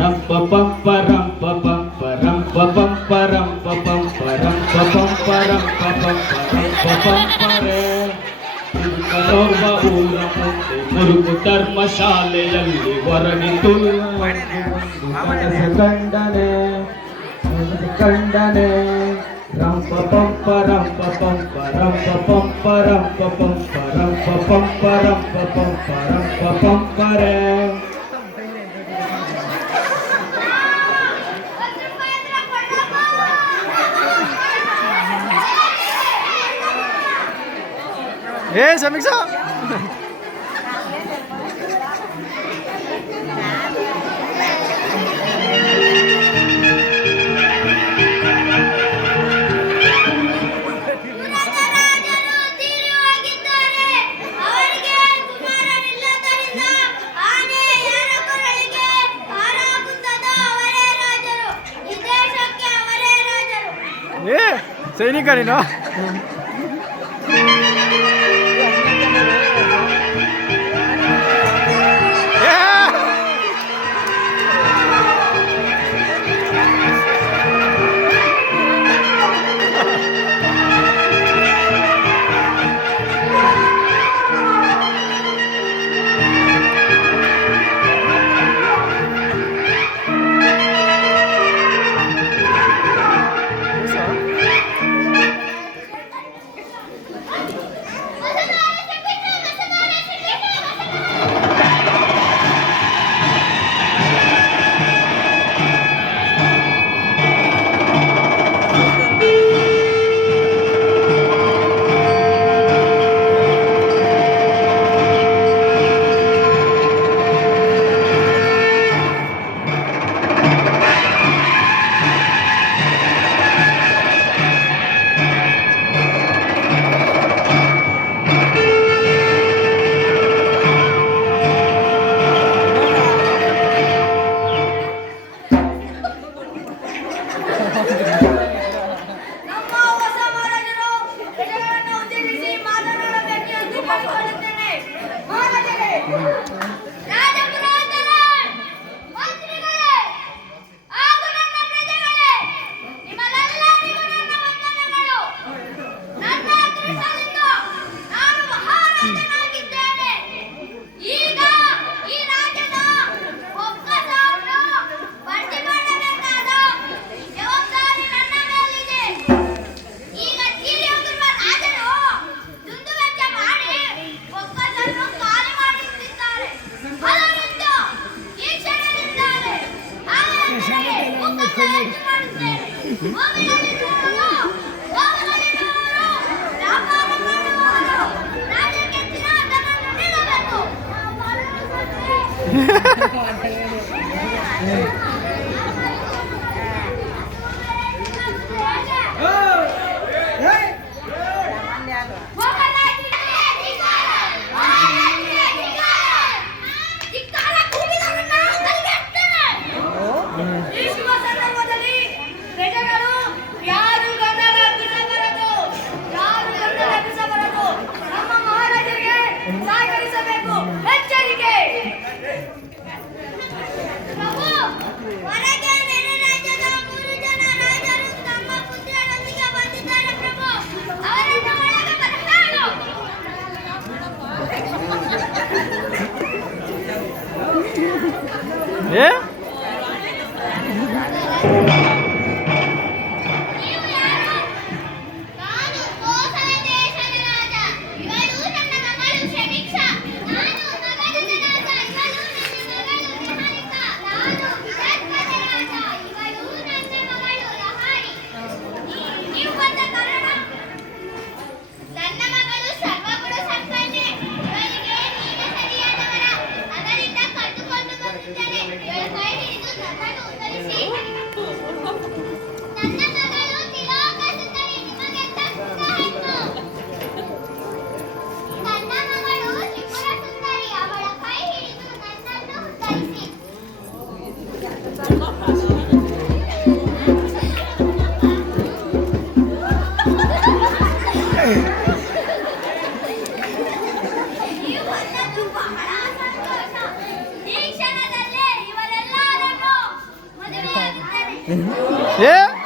ram pa pam pa ram pa pam pa ram pa pam pa ram pa pam pa ram pa pam pa ram pa pam pa ram pa pam pa re ಕರೋರ್ವ ಊರ ಮುಂದೆ ಮುರುಗು ಧರ್ಮಶಾಲೆಯಲ್ಲಿ ಹೊರಗಿತು ಕಂಡನೆ ಕಂಡನೆ ರಂಪ ಪಂಪ ರಂಪ ಪಂಪ ರಂಪ ಪಂಪ ರಂಪ ಪಂಪ ರಂಪ ಪಂಪ ರಂಪ ಪಂಪ ರಂಪ ಪಂಪರೆ ಸಮೀಕ್ಷಾ ಸೈನಿಕ ನೀನು Yeah!